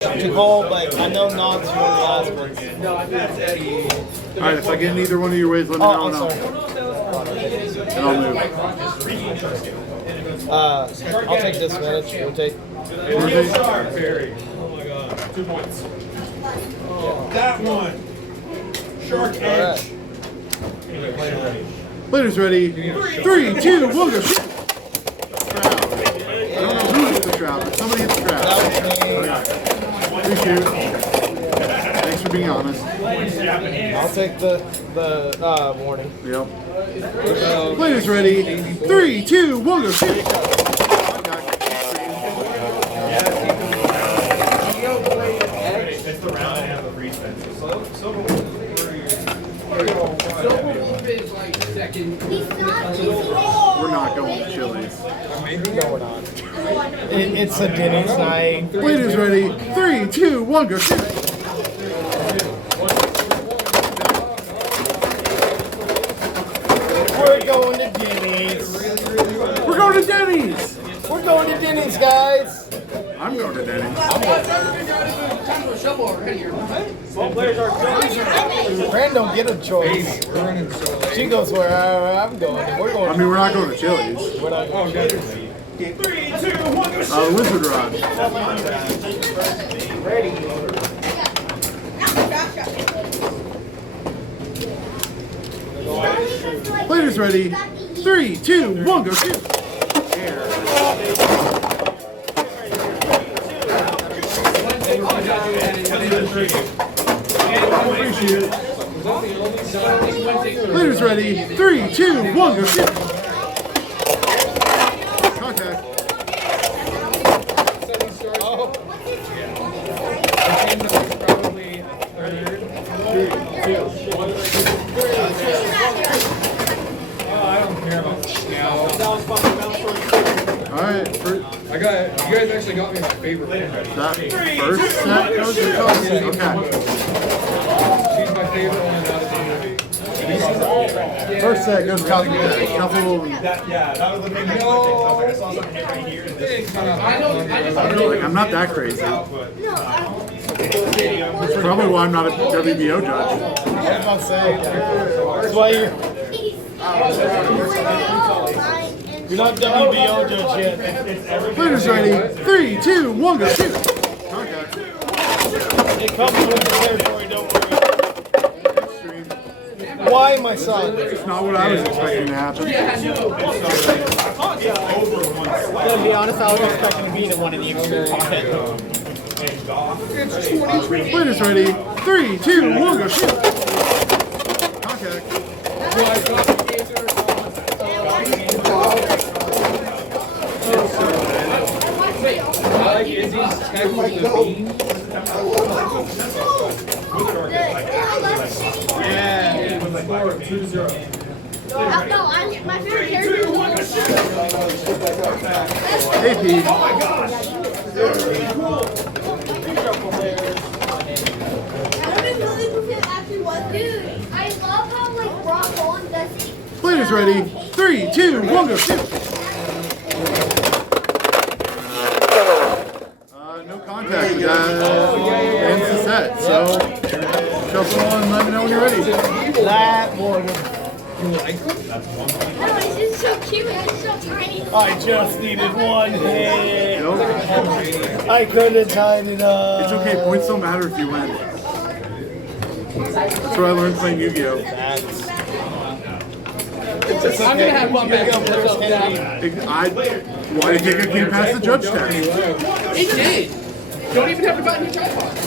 To call, but I know not to the last one. Alright, if I get in either one of your ways, let me know. Oh, sorry. And I'll move. I'll take this advantage. You take. Barry. Oh my god. 2 points. That one. Shark Edge. Players ready. 3, 2, 1, go. Shoot. I don't know who hit the trap, but somebody hit the trap. That was me. Appreciate it. Thanks for being honest. I'll take the warning. Yep. Players ready. 3, 2, 1, go. Shoot. It's the round and have a free spin. We're not going to Chili's. No, we're not. It's a Denny's night. Players ready. 3, 2, 1, go. Shoot. We're going to Denny's. We're going to Denny's. We're going to Denny's, guys. I'm going to Denny's. Fran don't get a choice. She goes where I'm going, and we're going. I mean, we're not going to Chili's. We're not going to Denny's. 3, 2, 1, go. The Wizard Rod. Players ready. 3, 2, 1, go. Shoot. Players ready. 3, 2, 1, go. Shoot. Contact. Alright, I got it. You guys actually got me my favorite one. that first set goes to Chelsea. Okay. She's my favorite one out of the movie. First set goes to Chelsea. Shuffle. That was the main thing. I was like, I saw something hit right here. And I'm not that crazy. That's probably why I'm not a WBO judge. I was about to say. That's why you're not WBO judge yet. Players ready. 3, 2, 1, go. Shoot. Contact. It comes with the territory, don't worry. Why, my son? It's not what I was expecting to happen. To be honest, I was expecting to be the one in the exterior. Players ready. 3, 2, 1, go. Shoot. Contact. I like Izzy's tag with the bean. it was like 2-0. My favorite character is AP. Oh my gosh. Dude, I love how like Rock on does it. Players ready. 3, 2, 1, go. Shoot. No contact. Ends the set. So, shuffle on. Let me know when you're ready. That one. Oh, it's just so cute. It's so tiny. I just needed one hit. Nope. I couldn't tied it up. It's okay. Points don't matter if you win. That's what I learned playing Yu-Gi-Oh. It's okay. I'm gonna have one back up First there. Why did you think I came past the judge test? It did. Don't even have to buy a new tripod.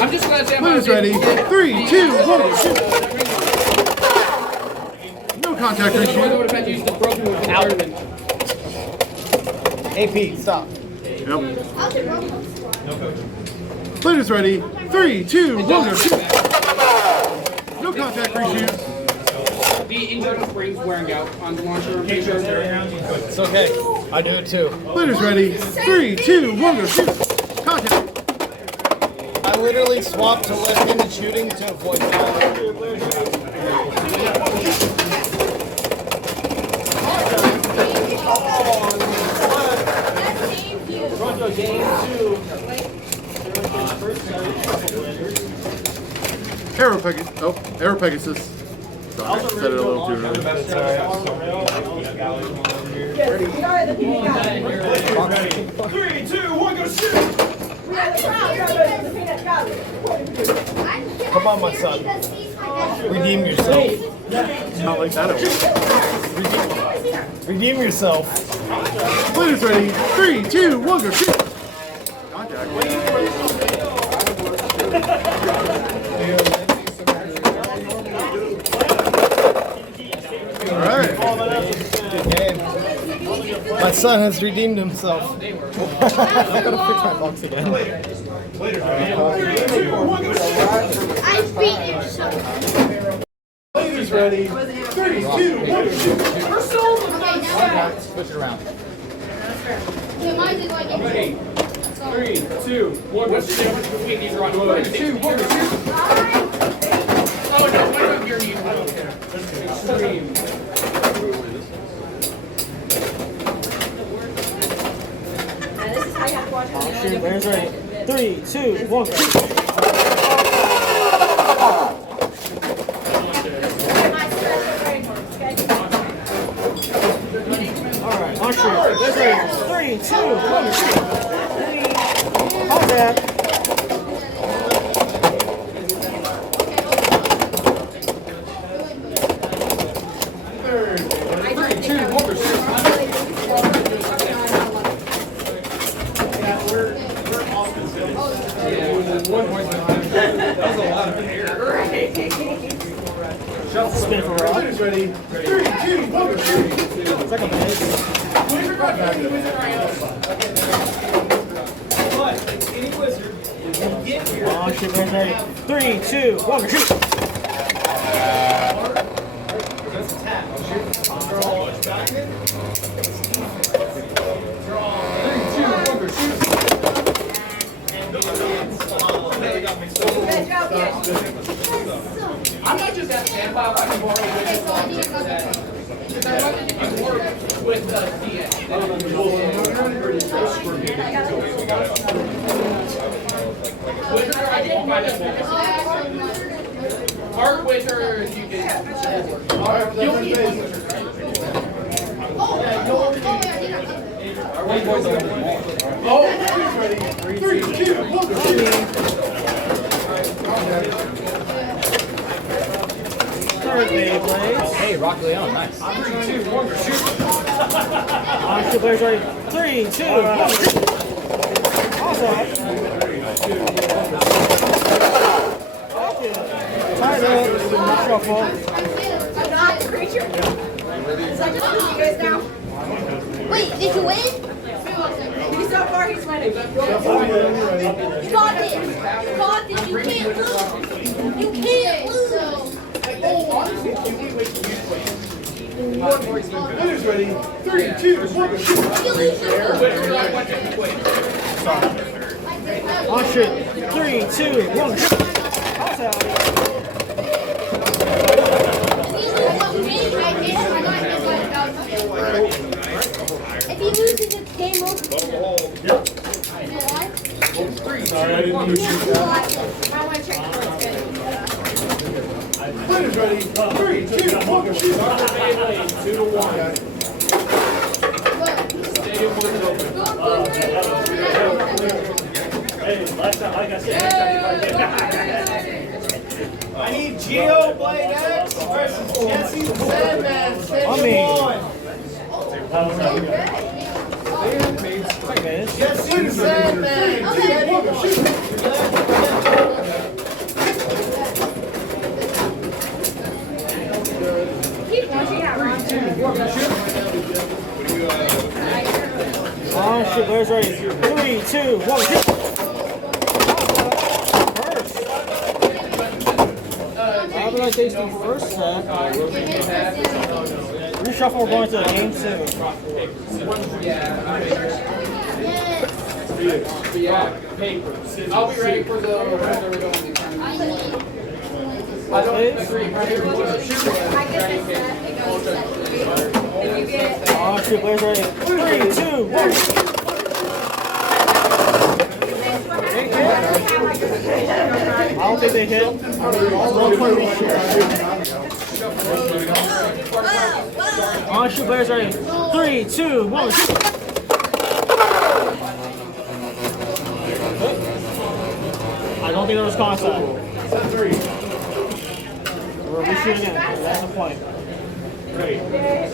I'm just glad Sam. Players ready. 3, 2, 1, shoot. No contact I issue. would have had to use the broken one from Ireland. AP, stop. Yep. Players ready. 3, 2, 1, go. Shoot. No contact reshoot. The internal springs wearing out on the launcher. It's okay. I do it too. Players ready. 3, 2, 1, go. Shoot. Contact. I literally swapped to left-handed shooting to avoid that. Arrow Pegasus. Oh, Arrow Pegasus. Sorry, I said it a little too early. Three, two, one, go shoot! Come on, my son. Redeem yourself. Not like that. Redeem yourself. Players ready. 3, 2, 1, go shoot. Contact. All right. Game. My son has redeemed himself. I beat him so. Players ready. 3, 2, 1, shoot! Switch it around. Okay, mine's is like Ready. 3, 2, 1, What's the difference between these rockets? 2, 1, go shoot! Oh no, what about your knee? I don't care. Extreme. Shoot, Bears ready. 3, 2, 1, shoot. Alright, on shoot. Bears ready. 3, 2, 1, shoot. Contact. Third. 3, 2, 1, go shoot! That was a lot of air. Spin for rock. Players ready. 3, 2, 1, go shoot! Second base. But any wizard, if you get here, On shoot, Bears ready. 3, 2, 1, shoot. that's a tap. Draw. Diamond. Draw. 3, 2, 1, go shoot! I'm not just at standby, I can borrow with that. Because I want to work with DX. With her, I can find it. Art with her, you can. You'll need one with her. Oh, Ready. 3, 2, 1, go shoot! Third Beyblade. Hey, Rock Leon, nice. 3, 2, 1, go shoot! On shoot, Bears ready. 3, 2, 1, shoot. Contact. Tied up. Shuffle. Wait, did you win? He's so far, he's winning. You got this. You got this. You can't lose. You can't lose. Players ready. 3, 2, 1, go shoot! You lose your On shoot. 3, 2, 1, shoot. Contact. If he loses, it's game over. Yep. You know why? 3, 2, 1, go shoot! I want to check the Players ready. 3, 2, 1, go shoot! 2 to 1. Stadium was open. Hey, last time, like I said, I need Beyblade X versus Jesse the Sandman. Stadium 1. Jesse the Sandman. Stadium 1. on shoot, Bears ready. 3, 2, 1, shoot. First. How did I taste the first set? Reshuffle, we're going to game 2. Yeah, paper. I'll be ready for the whatever we're doing. I don't agree. On shoot, Bears ready. 3, 2, 1, shoot. don't think they hit. On shoot, players ready. 3, 2, 1, shoot. I don't think there was contact. We're reshoot again. That's the point. Ready?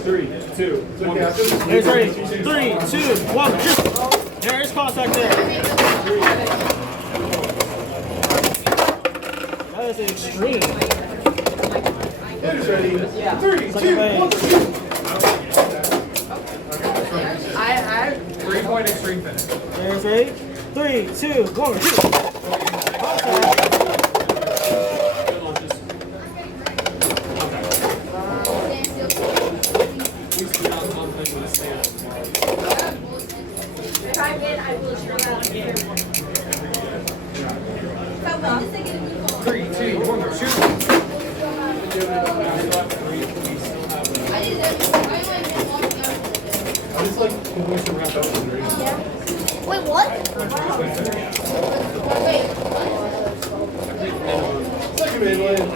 3, 2, 1. Players ready. 3, 2, 1, shoot. There is contact there. That is extreme. Players ready? 3, 2, 1. I have 3-point extreme finish. Players ready. 3, 2, 1, shoot. If I win, I will show you. 3, 2, 1, shoot. I just like when we should wrap up the race. Wait, what? Wait. Second Beyblade.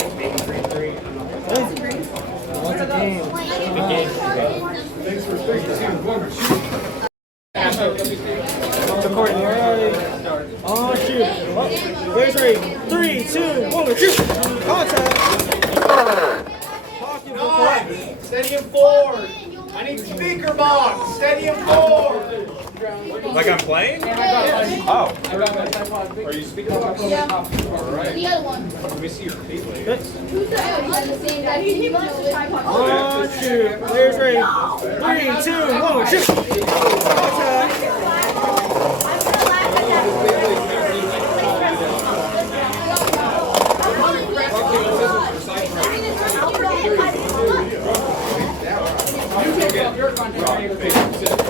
What's the game? Thanks for 3, 2, 1, shoot. Recording. Alright. Oh, shoot. Players ready. 3, 2, 1, shoot. Contact. Pocket for point. Stadium 4. I need speaker box. Stadium 4. Like I'm playing? Yeah. Oh. I got my tripod. Are you speaker box? Yeah. Alright. The other one. Let me see your Beyblade. Good. Who's the other one? The same guy. He wants the tripod. Oh, shoot. Players ready. 3, 2, 1, shoot. Contact. Your content. Shoot.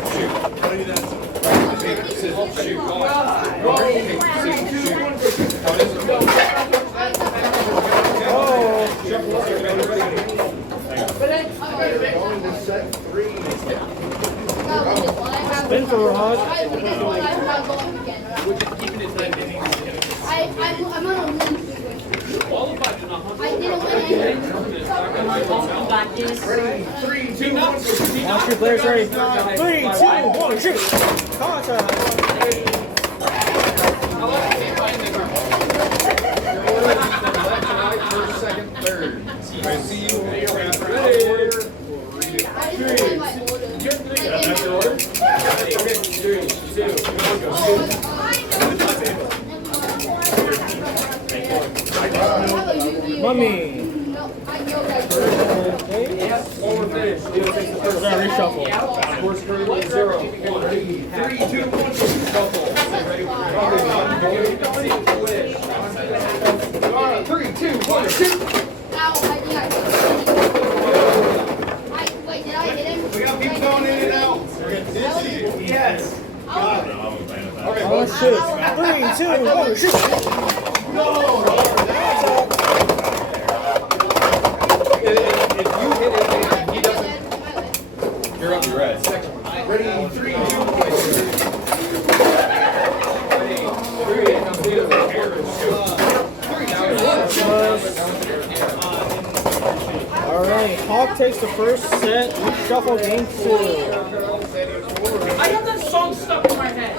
Spin for Rod. I'm on a win. I didn't win anything. Watch your players ready. 3, 2, 1, shoot. Contact. First, second, third. I see you. Mummy. Forward finish. We're gonna reshuffle. Scores currently 0. 1, 3, 2, 1. Shuffle. Ready? 3, 2, 1, shoot. Wait, did I hit him? We got people going in and out. Yes. Oh, shoot. 3, 2, 1, shoot. If you hit it and he doesn't, you're up. You're right. Second one. Ready? 3, 2, 1. Ready? 3. Now he doesn't care. Alright, Hawk takes the first set. Shuffle game 2. I have that song stuck in my head.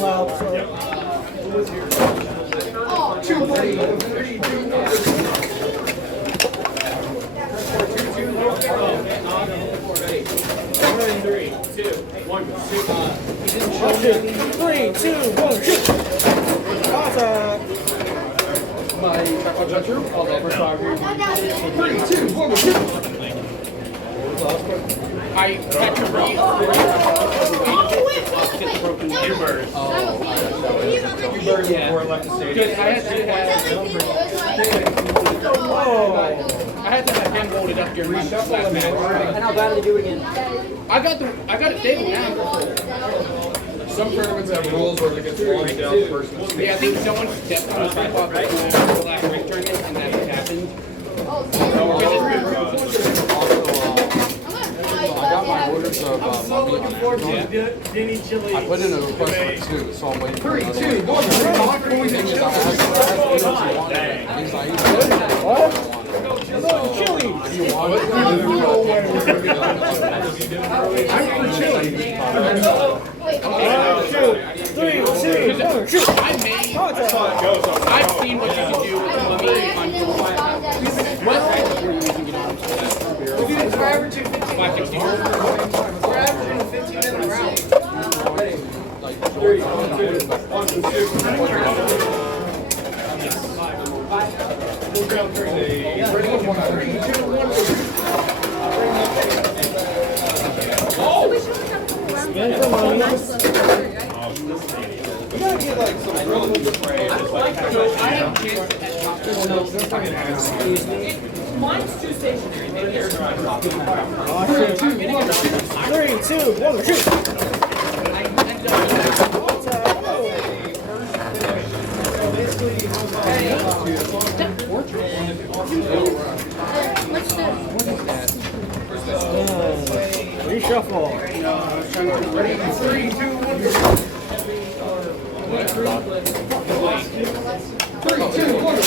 Well, so 2, 3, 2, 1. Ready? 3, 2, 1, shoot. oh, shoot. 3, 2, 1, shoot. Contact. My tripod jump through. I'll never stop here. 3, 2, 1, shoot. I catch a breathe. Yeah. Before I left the stadium. I had to have him hold it up during my last match. And how bad did they do again? I got it stable now. Some tournaments have rules where it gets locked down the person. Yeah, I think someone stepped on the tripod right the last ring tournament and that happened. I got my orders of I'm so looking forward to Denny Chili. I put in a request for 2, so I'm waiting for 3, 2, 1. I'm for chili. Shoot. 3, 2, 1, shoot. I've seen what you can do with money on what were you using it on? We're averaging 15. 560. We're averaging 15 in a round. 3, 2, 1, 2. Spin for money. You gotta get like some really good spray. Just like I have kids at Mine's too stationary. Maybe it's not. 3, 2, 1, shoot. Reshuffle. 3, 2, 1. 3, 2, 1,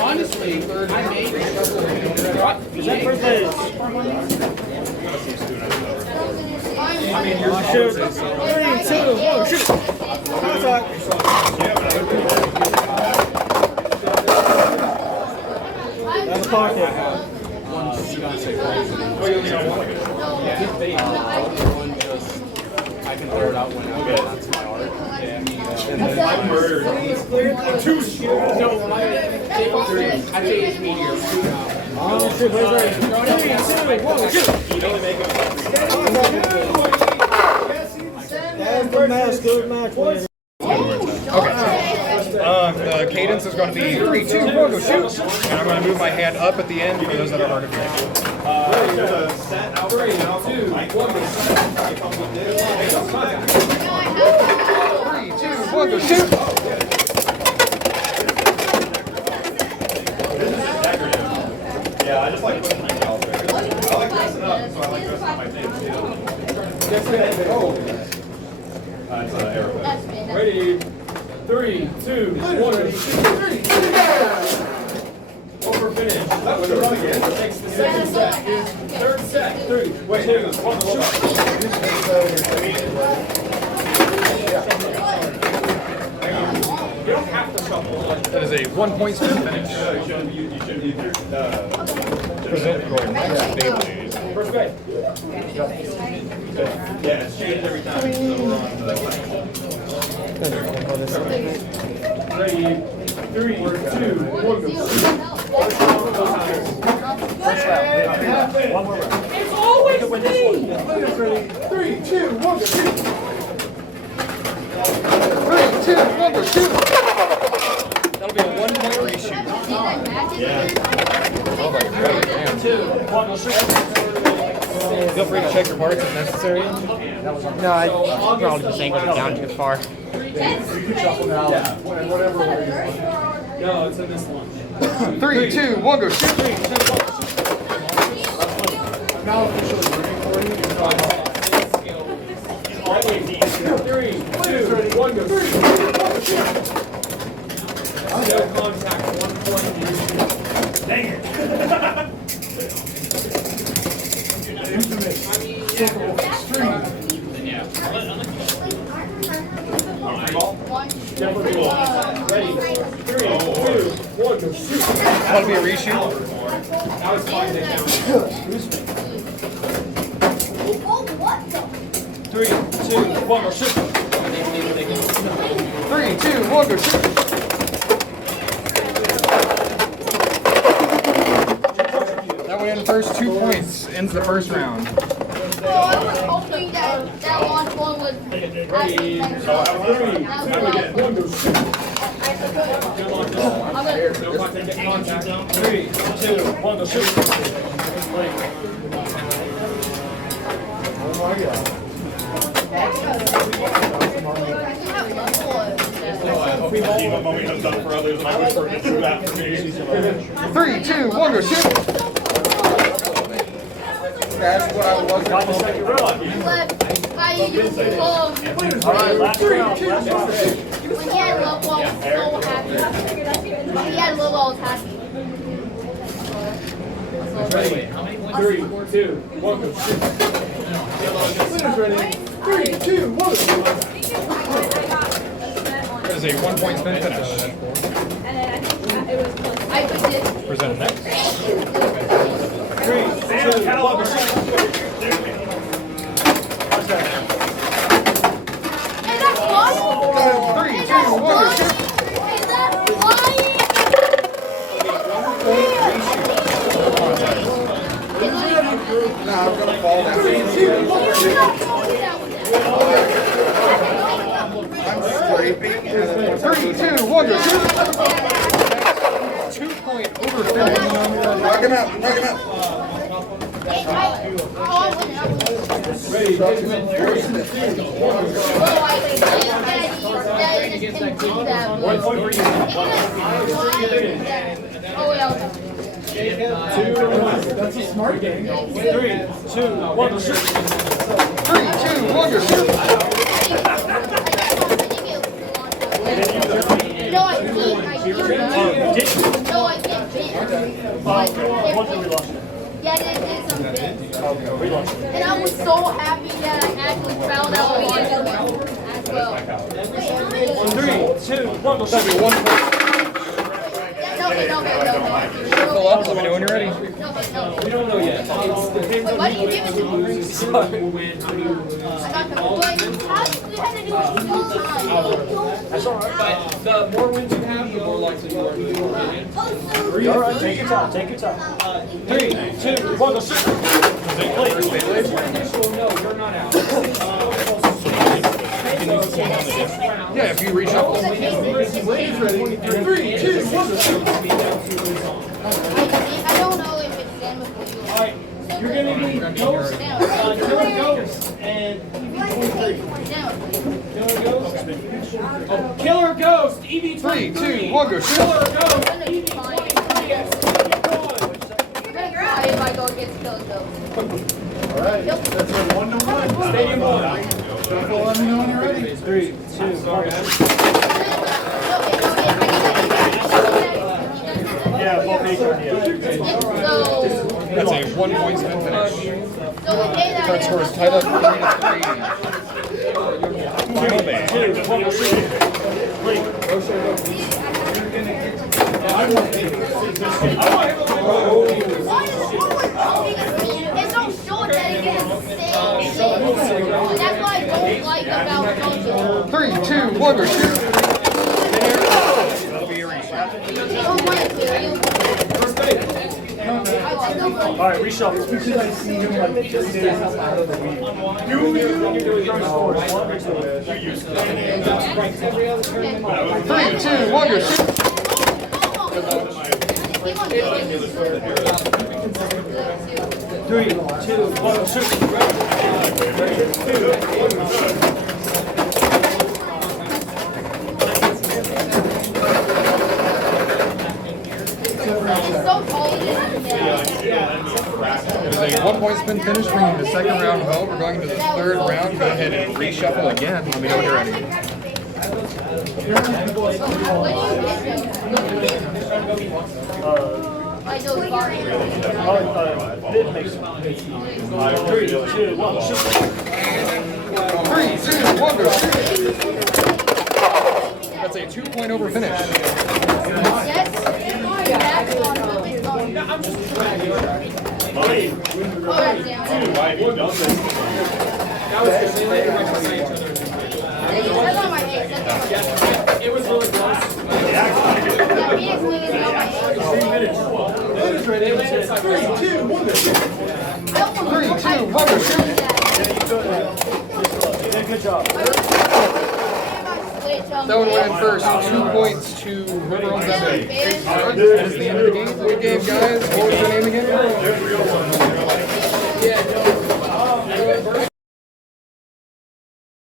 honestly, I made Shoot. 3, 2, 1, shoot. Contact. Out of pocket. I can throw it out whenever. That's my art. I'm murdered. I'm too strong. I say it's meteor. Shoot, please, right. 3, 2, 1, shoot. That's the mask, good match, man. The cadence is going to be 3, 2, 1, go shoot. And I'm going to move my hand up at the end for those that are hard of hearing. 3, 2, 1. 3, 2, 1, go shoot. Yeah, I just like putting my out there. I like dressing up, so I like dressing up my things too. That's aerobic. Ready? 3, 2, 1. Over finish. That was the run again. Next, the second set. Third set. 3. Wait, here goes. 1, you don't have to shuffle. That is a 1-point spin finish. You should use your Present Gordon. Beyblade. First base. yeah, it's changed every time. So we're on Ready? 3, 2, 1, go. It's always me. 3, 2, 1, go. 3, 2, 1, go shoot. That'll be a 1-point reshoot. Oh my god, 2, 1, go. Feel free to check your parts if necessary. No, I probably just ain't going down too far. No, it's in this one. 3, 2, 1, go shoot. Now officially rooting for you. 3, 2, 1, go. No contact, 1 point. Dang it. Ready? 3, 2, 1, go. That'll be a reshoot. That was fine. They count. Oh, what the? 3, 2, 1, go. 3, 2, 1, go shoot. That way in the first 2 points ends the first round. Oh, I was hoping that that launch one was actually 3, 2, 1, go. No contact. 3, 2, 1, go. Oh my god. Even mommy has done for others, and I wish for her to do that for me. 3, 2, 1, go shoot. That's what I was Got the second row. Left. How you do All right, last round. Last round. when he had love ball, I was so happy. When he had love ball, I was happy. ready. 3, 2, 1, go. Spinner's ready. 3, 2, 1. That is a 1 point spin finish. I picked it. Presented next. 3, 2, 1. Is that flying? 3, 2, 1. Is that flying? Nah, I'm gonna fall down. I'm scraping. 3, 2, 1, go. 2 point over finish. Knock him out. Knock him out. One point for you. That's a smart game. 3, 2, 1, go shoot. 3, 2, 1, go shoot. No, I can't. No, I can't. What did we lost? Yeah, there's some bits. We lost. And I was so happy that I actually found out we had to as well. 3, 2, 1, go shoot. No. Pull up, let me know when you're ready. No. We don't know yet. Wait, why did you give it to me? I got the point. How did we have to do it full time? That's all right. But the more wins you have, the more likely you are to win. All right, take your time. Take your time. 3, 2, 1, go shoot. No, you're not out. Yeah, if you reshuffle. Lady's ready. 3, 2, 1, go shoot. I don't know if it's them before you. Alright, you're gonna be Ghost, Killer Ghost, and EV23. Killer Ghost, EV23. 3, 2, 1, go shoot. Killer Ghost, I'm gonna cry. I'm gonna cry if I go against Killer Ghost. Alright, that's a 1-to-1. Stadium 1. Shuffle, let me know when you're ready. 3, 2, 1. Yeah, full page on you. That's a 1 point spin finish. Current score is tied up 3-3. Final man. 2, 1, go shoot. It's so short that it gets that's why I don't like about Jojo. 3, 2, 1, go shoot. That'll be a reshot. Alright, reshuffle. Because I see him like 2 days out of the week. Scores 1 or 2. 3, 2, 1, go shoot. 3, 2, 1, go shoot. It is a 1 point spin finish, bringing the second round home. We're going into the third round. Go ahead and reshuffle again. Let me know when you're ready. I know Barney. 3, 2, 1, shoot. 3, 2, 1, go shoot. That's a 2 point over finish. Yes. I'm just trying. Oh, that's damn. That's on my ace. It was really close. Yeah, Phoenix Wing is on my ace. Lady's ready. 3, 2, 1, go shoot. 3, 2, 1, go shoot. Good job. That one went in first. 2 points to whoever owns that bid. That is the end of the game. Good game, guys. What was your name again?